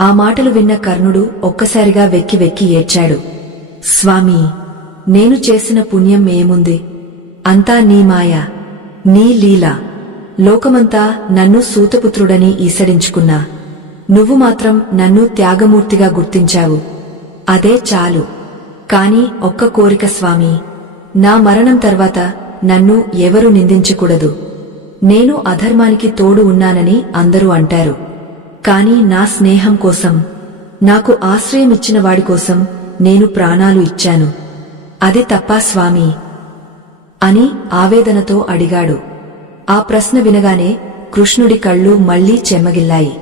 ఆ మాటలు విన్న కర్ణుడు ఒక్కసారిగా వెక్కి వెక్కి ఏడ్చాడు. స్వామీ, నేను చేసిన పుణ్యం ఏముంది? అంతా నీ మాయ, నీ లీల. లోకమంతా నన్ను సూతపుత్రుడని ఈసడించుకున్నా, నువ్వు మాత్రం నన్ను త్యాగమూర్తిగా గుర్తించావు. అదే చాలు. కాని ఒక్క కోరిక స్వామీ, నా మరణం తర్వాత నన్ను ఎవరూ నిందించకూడదు. నేను అధర్మానికి తోడు ఉన్నానని అందరూ అంటారు. కాని నా స్నేహం కోసం, నాకు ఆశ్రయమిచ్చిన వాడి కోసం నేను ప్రాణాలు ఇచ్చాను. అది తప్పా స్వామీ అని ఆవేదనతో అడిగాడు. ఆ ప్రశ్న వినగానే కృష్ణుడి కళ్ళు మళ్లీ చెమ్మగిల్లాయి.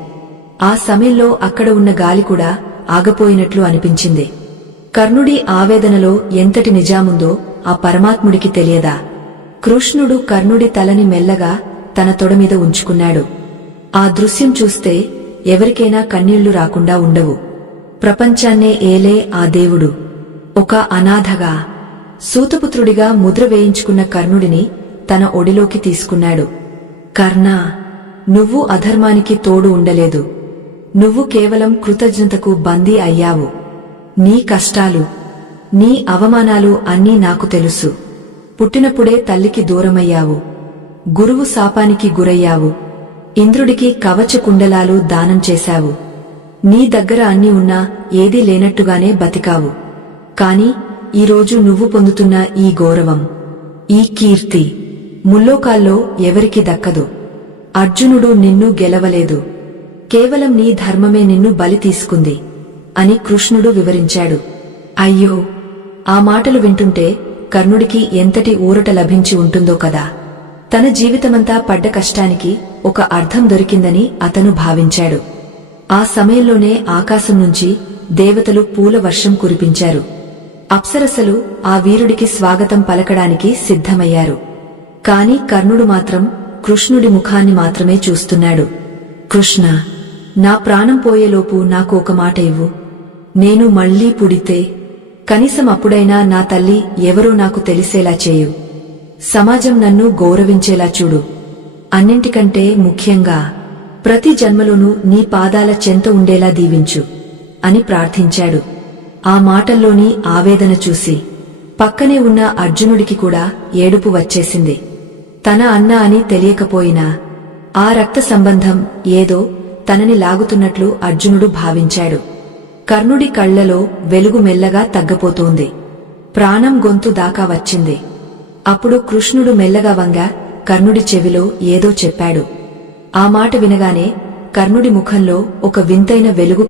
ఆ సమయంలో అక్కడ ఉన్న గాలి కూడా ఆగపోయినట్లు అనిపించింది. కర్ణుడి ఆవేదనలో ఎంతటి నిజాముందో ఆ పరమాత్ముడికి తెలియదా? కృష్ణుడు కర్ణుడి తలని మెల్లగా తన తొడమీద ఉంచుకున్నాడు. ఆ దృశ్యం చూస్తే ఎవరికైనా కన్నీళ్లు రాకుండా ఉండవు. ప్రపంచాన్నే ఏలే ఆ దేవుడు ఒక అనాథగా, సూతపుత్రుడిగా ముద్ర వేయించుకున్న కర్ణుడిని తన ఒడిలోకి తీసుకున్నాడు. కర్ణా, నువ్వు అధర్మానికి తోడు ఉండలేదు. నువ్వు కేవలం కృతజ్ఞతకు బందీ అయ్యావు. నీ కష్టాలు, నీ అవమానాలు అన్నీ నాకు తెలుసు. పుట్టినప్పుడే తల్లికి దూరమయ్యావు, గురువు శాపానికి గురయ్యావు, ఇంద్రుడికి కవచ కుండలాలు దానం చేశావు. నీ దగ్గర అన్నీ ఉన్నా ఏదీ లేనట్టుగానే బతికావు. కాని ఈరోజు నువ్వు పొందుతున్న ఈ గౌరవం, ఈ కీర్తి ముల్లోకాల్లో ఎవరికి దక్కదు. అర్జునుడు నిన్ను గెలవలేదు, కేవలం నీ ధర్మమే నిన్ను బలి తీసుకుంది అని కృష్ణుడు వివరించాడు. అయ్యో, ఆ మాటలు వింటుంటే కర్ణుడికి ఎంతటి ఊరట లభించి ఉంటుందో కదా. తన జీవితమంతా పడ్డ కష్టానికి ఒక అర్థం దొరికిందని అతను భావించాడు. ఆ సమయంలోనే ఆకాశం నుంచి దేవతలు పూల వర్షం కురిపించారు. అప్సరసలు ఆ వీరుడికి స్వాగతం పలకడానికి సిద్ధమయ్యారు. కాని కర్ణుడు మాత్రం కృష్ణుడి ముఖాన్ని మాత్రమే చూస్తున్నాడు. కృష్ణ, నా ప్రాణం పోయేలోపు నాకు ఒక మాట ఇవ్వు. నేను మళ్లీ పుడితే కనీసం అప్పుడైనా నా తల్లి ఎవరో నాకు తెలిసేలా చేయు. సమాజం నన్ను గౌరవించేలా చూడు. అన్నింటికంటే ముఖ్యంగా ప్రతి జన్మలోనూ నీ పాదాల చెంత ఉండేలా దీవించు అని ప్రార్థించాడు. ఆ మాటల్లోని ఆవేదన చూసి పక్కనే ఉన్న అర్జునుడికి కూడా ఏడుపు వచ్చేసింది. తన అన్న అని తెలియకపోయినా ఆ రక్త సంబంధం ఏదో తనని లాగుతున్నట్లు అర్జునుడు భావించాడు. కర్ణుడి కళ్లలో వెలుగు మెల్లగా తగ్గపోతోంది. ప్రాణం గొంతు దాకా వచ్చింది. అప్పుడు కృష్ణుడు మెల్లగా వంగా కర్ణుడి చెవిలో ఏదో చెప్పాడు. ఆ మాట వినగానే కర్ణుడి ముఖంలో ఒక వింతైన వెలుగు